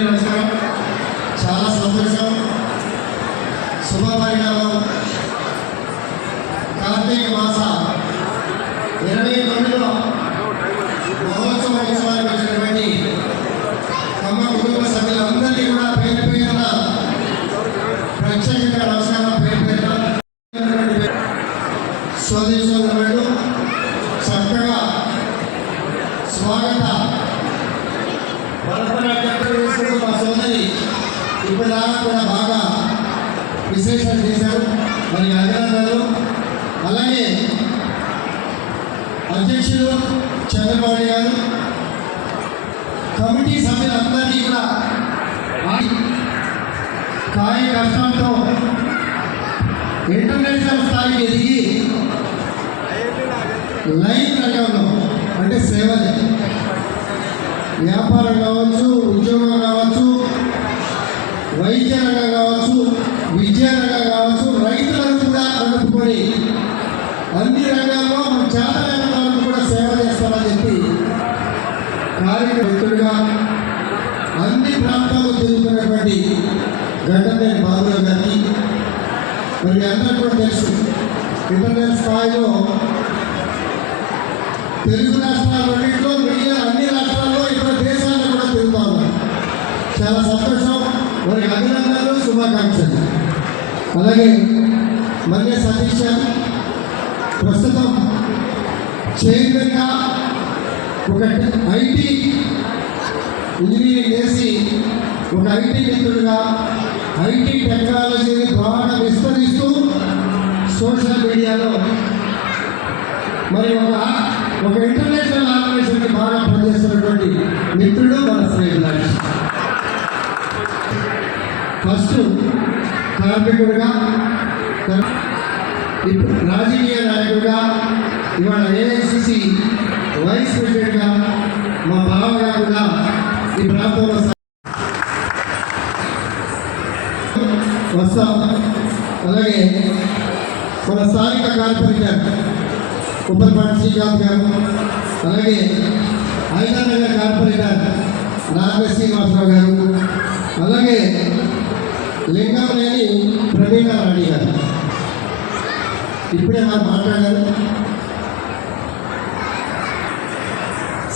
చాలా సంతోషం. శుభపరిణామం. కార్తీక మాస ఇరవై తొమ్మిదిలో మహోత్సవ ఉత్సవానికి వచ్చినటువంటి తమ కుటుంబ సభ్యులందరినీ కూడా పేరు పేరున ప్రత్యేకంగా నమస్కారం పేరు పేరున సోదరి ఇప్పటిదాకా కూడా బాగా విశేషాలు చేశారు. మరి అభినందనలు అలాగే అధ్యక్షులు చంద్రబాబు గారు కమిటీ సభ్యులందరినీ కూడా కాయ కష్టంతో ఇంటర్నేషనల్ స్థాయికి ఎదిగి లైన్ రంగంలో అంటే సేవలు వ్యాపారం వైద్యరంగం కావచ్చు విద్యారంగం కావచ్చు రైతులను కూడా అనుకుని అన్ని రంగాల్లో మన చేతనైన కూడా సేవ చేస్తామని చెప్పి కార్యకర్తలుగా అన్ని ప్రాంతాల్లో తిరుగుతున్నటువంటి గంటనేని బాబురావు గారికి మరి అందరూ కూడా తెలుసు. ఇంటర్నెట్ స్థాయిలో తెలుగు రాష్ట్రాలన్నింటిలో మిగిలిన అన్ని రాష్ట్రాల్లో ఇతర దేశాల్లో కూడా తిరుగుతా చాలా సంతోషం. వారికి అభినందనలు శుభాకాంక్షలు. అలాగే మల్లె సతీష్ ప్రస్తుతం చైర్మన్గా ఒక ఐటీ ఇంజనీరింగ్ చేసి ఒక ఐటీ మిత్రుడిగా ఐటీ టెక్నాలజీని బాగా విస్తరిస్తూ సోషల్ మీడియాలో మరి ఒక ఒక ఇంటర్నేషనల్ ఆర్గనైజేషన్కి బాగా పనిచేస్తున్నటువంటి మిత్రుడు మన శ్రేయులాష్ ఫస్ట్ కార్మికుడిగా తర్- ఇప్పుడు రాజకీయ నాయకుడిగా ఇవాళ ఏఐసిసి వైస్ ప్రెసిడెంట్గా మా బావగా కూడా ఈ ప్రాంతంలో స- వస్తాం అలాగే మన స్థానిక కార్పొరేటర్ ఉప్పలపాటి శ్రీకాంత్ గారు అలాగే హైదరాబాద్ కార్పొరేటర్ నాగ శ్రీనివాసరావు గారు అలాగే లింగంలేని ప్రవీణ రాణి గారు ఇప్పుడే మనం మాట్లాడారు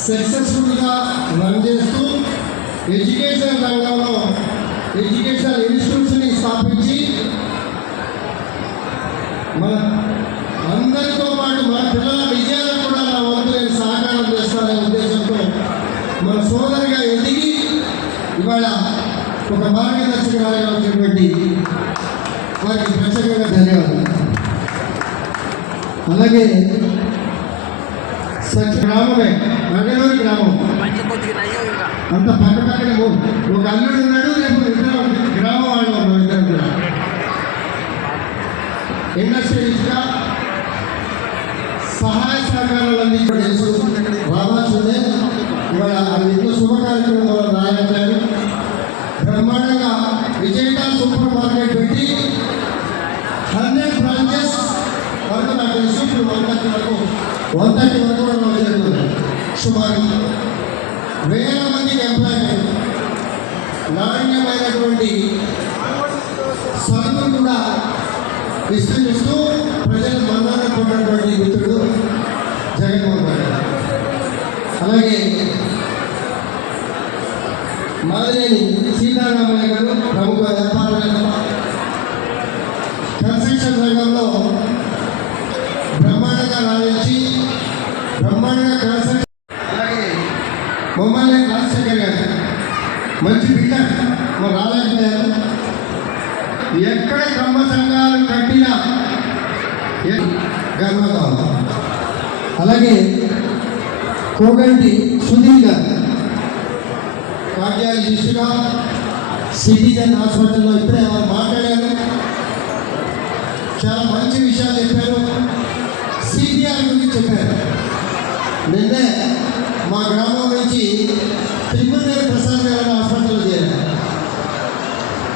సక్సెస్ఫుల్గా రన్ చేస్తూ ఎడ్యుకేషన్ రంగంలో ఎడ్యుకేషన్ ఇన్స్టిట్యూట్స్ని స్థాపించి మన అందరితో పాటు మన పిల్లల విజయాలకు కూడా నా వంతు నేను సహకారం చేస్తానే ఉద్దేశంతో మన సోదరిగా ఎదిగి ఇవాళ ఒక మార్గదర్శకురాలుగా వచ్చినటువంటి వారికి ప్రత్యేకంగా ధన్యవాదాలు. అలాగే గ్రామమే నగలూరు గ్రామం. అంత పక్క పక్కన ఒక అల్లుడు ఉన్నాడు రేపు ఇద్దరు గ్రామం వాళ్ళు ఉన్నారు ఇద్దరు కూడా. ఇండస్ట్రియలిస్ట్గా సహాయ సహకారాలు అందించడం తెలుసు రావాల్సిందే ఇవాళ అది ఇంట్లో శుభ కార్యక్రమంలో రాయాలి బ్రహ్మాండంగా విజేత సూపర్ మార్కెట్ వన్ థర్టీ వరకు వన్ థర్టీ వరకు కూడా వర్క్ జరుగుతుంది సుమారు వేల మందికి ఎంప్లాయ్మెంట్ నాణ్యమైనటువంటి సరుకులు కూడా విస్తరిస్తూ ప్రజలు మన్నన కొన్నటువంటి మిత్రుడు జగన్మోహన్ రెడ్డి అలాగే మాదిరేని సీతారామయ్య గారు ప్రముఖ వ్యాపారవేత్త. కన్స్ట్రక్షన్ రంగంలో బ్రహ్మాండంగా అలాగే మమ్మల్ని రాజశేఖర్ గారు. మంచి బిడ్డ మా రాలేకపోయారు ఎక్కడ కమ్మ సంఘాలు కట్టినా ఏ- అలాగే కోగంటి సుధీర్ గారు. కార్డియాలజిస్ట్గా సిటిజన్ హాస్పిటల్లో ఇప్పుడే వారు మాట్లాడారు. చాలా మంచి విషయాలు చెప్పారు. సిబిఆర్ గురించి చెప్పారు. నిన్నే మా గ్రామం నుంచి త్రిపురేశ్వర ప్రసాద్ గారు హాస్పిటల్లో చేరారు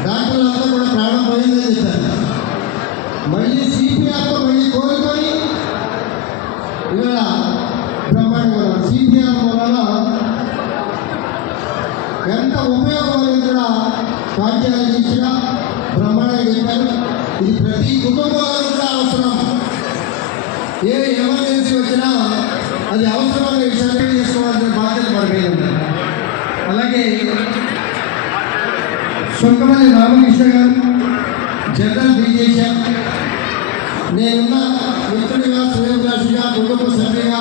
డాక్టర్లు అంతా కూడా ప్రాణం పోయిందని చెప్పారు. మళ్ళీ సిపిఆర్తో మళ్ళీ కోరుకొని ఇవాళ బ్రహ్మాండంగా సిపిఆర్ వలన ఎంత ఉపయోగం కూడా కార్డియాలజిస్ట్గా బ్రహ్మాండంగా చెప్పారు. ఇది ప్రతి కుటుంబంలో కూడా అవసరం. ఏ ఎమర్జెన్సీ వచ్చినా అది అవసరమైన విషయాన్ని చేసుకోవాల్సిన బాధ్యత మన అలాగే సొంతమల్లి రామకృష్ణ గారు జనరల్ బీజేషన్ నేనున్న మిత్రుడిగా స్వయంరాశిగా కుటుంబ సభ్యుగా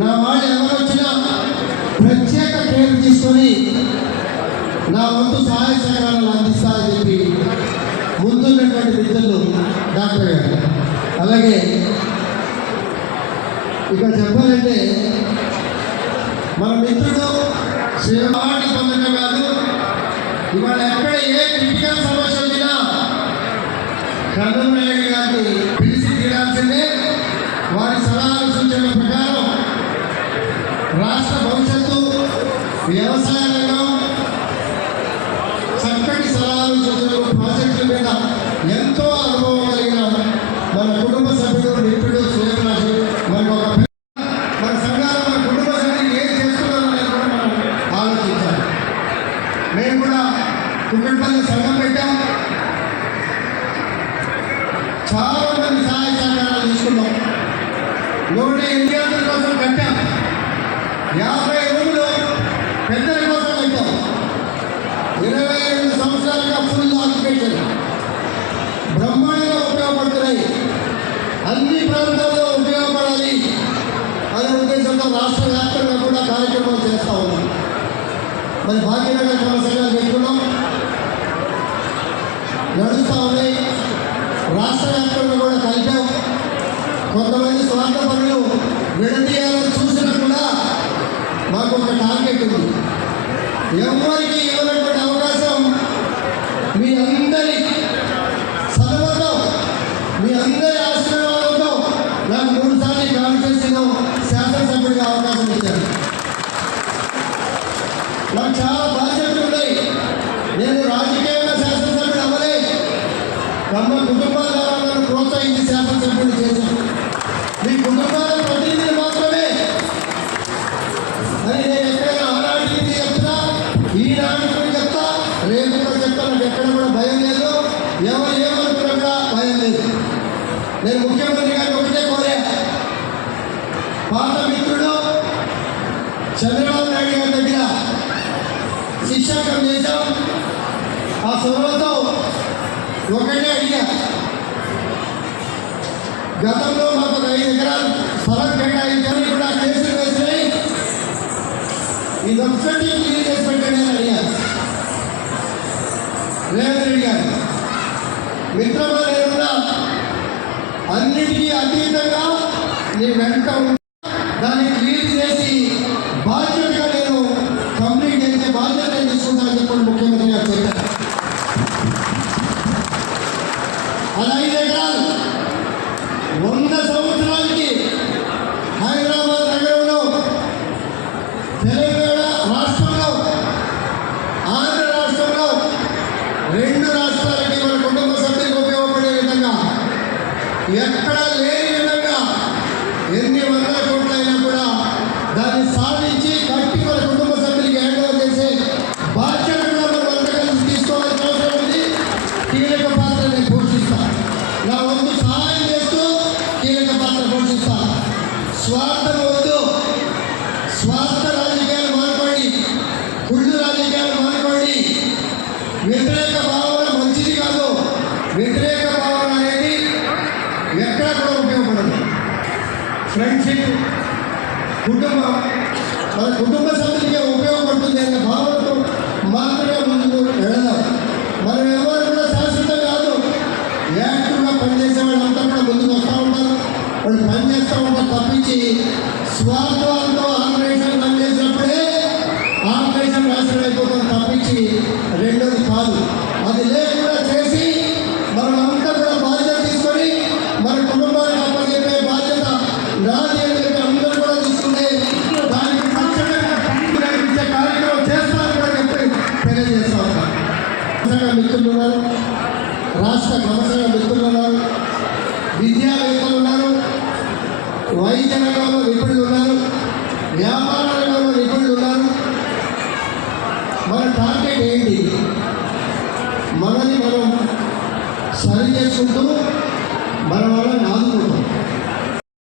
నా వాళ్ళు ఎవరు వచ్చినా ప్రత్యేక కేర్ తీసుకొని నా వంతు సహాయ సహకారాలు అందిస్తానని చెప్పి ముందున్నటువంటి విద్యలు డాక్టర్ గారు. అలాగే ఇక చెప్పాలంటే మన మిత్రుడు సేవాన్ని పొందడం కాదు. ఇవాళ ఎక్కడ ఏ క్రిటికల్ సమస్య వచ్చినా చంద్రబాబు గారిని పిలిచి తీరాల్సిందే. వారి సలహాలు సూచనల ప్రకారం రాష్ట్ర భవిష్యత్తు వ్యవసాయ రంగం చక్కటి సలహాలు సూచనలు ప్రాజెక్టుల మీద ఎంతో అనుభవం కుక్కడపల్లి సంఘం పెట్టాం. చాలా మంది సహాయ సహకారాలు తీసుకున్నాం. నూట ఎనిమిది కోసం కట్టాం. యాభై రూములు పెద్దల కోసం కట్టాం. ఇరవై ఐదు సంవత్సరాలుగా ఫుల్ ఆక్యుపేషన్ బ్రహ్మాండంగా ఉపయోగపడుతున్నాయి. అన్ని ప్రాంతాల్లో ఉపయోగపడాలి అనే ఉద్దేశంతో రాష్ట్ర వ్యాప్తంగా కూడా కార్యక్రమాలు చేస్తా ఉన్నాం. మరి భాగ్యనగర్ సమస్యగా పెట్టుకున్నాం నడుస్తూ ఉన్నాయి రాష్ట్ర వ్యాప్తంగా కూడా కలిపాం కొంతమంది స్వార్థ పనులు విడదీయాలని చూసినా కూడా మాకు ఒక టార్గెట్ ఉంది ఇవ్వనటువంటి అవకాశం మీ అందరి చదవతో మీ అందరి ఆశీర్వాదంతో నాకు మూడు సార్లు కాన్ఫరెన్స్లో శాసనసభ్యుడిగా అవకాశం ఇచ్చారు. నాకు చాలా బాధ్యతలు ఉన్నాయి. నేను రాజకీయంగా శాసనసభ్యుడు అవ్వలే. తమ కుటుంబాల ద్వారా నన్ను ప్రోత్సహించి శాసనసభ్యుడు చేశాను. మీ కుటుంబాల ప్రతినిధులు మాత్రమే అని నేను ఎక్కడైనా ఆనాటికి చెప్తా ఈనాటికి చెప్తా రేపు కూడా చెప్తా నాకు ఎక్కడ కూడా భయం లేదు ఎవరు ఏమనుకున్నా కూడా భయం లేదు నేను ముఖ్యమంత్రి గారిని ఒకటే కోరా పాత మిత్రుడు చంద్రబాబు నాయుడు గారి దగ్గర శిక్షాకం చేశాం ఆ ఒకటే అడిగా. గతంలో మాకు ఒక ఐదు ఎకరాలు స్థలం కేటాయించాలని కూడా కేసులు వేసినాయి. ఇది ఒక్కటి క్లియర్ చేసి పెట్టండి అని అడిగారు రేవంత్ రెడ్డి గారు మిత్రమా నేనున్నా అన్నిటికీ అతీతంగా నీ వెంట ఉంటా. దాన్ని క్లియర్ చేసి బాధ్యతగా నేను కంప్లీట్ చేసే బాధ్యత నేను తీసుకుంటానని చెప్పి ముఖ్యమంత్రి గారు చెప్పారు అది ఐదు ఎకరాలు వంద సంవత్సరాలకి హైదరాబాద్ నగరంలో తెలంగాణ రాష్ట్రంలో ఆంధ్ర రాష్ట్రంలో రెండు రాష్ట్రాలకి మన కుటుంబ సభ్యులకు ఫ్రెండ్షిప్ కుటుంబం మన కుటుంబ సభ్యులకే ఉపయోగపడుతుంది అనే భావనతో మాత్రమే ముందుకు వెళదాం మనం ఎవరు కూడా శాశ్వతం కాదు. యాక్టివ్గా పనిచేసే వాళ్ళంతా కూడా ముందుకు వస్తూ ఉంటారు. వాళ్ళు పనిచేస్తూ ఉంటారు తప్పించి స్వార్థంతో మిత్రులు ఉన్నారు రాష్ట్ర వ్యవసాయ మిత్రులు ఉన్నారు విద్యావేత్తలు ఉన్నారు వైద్య రంగంలో నిపుణులు ఉన్నారు వ్యాపార రంగంలో నిపుణులు ఉన్నారు. మన టార్గెట్ ఏంటి? మనని మనం సరి చేసుకుంటూ మన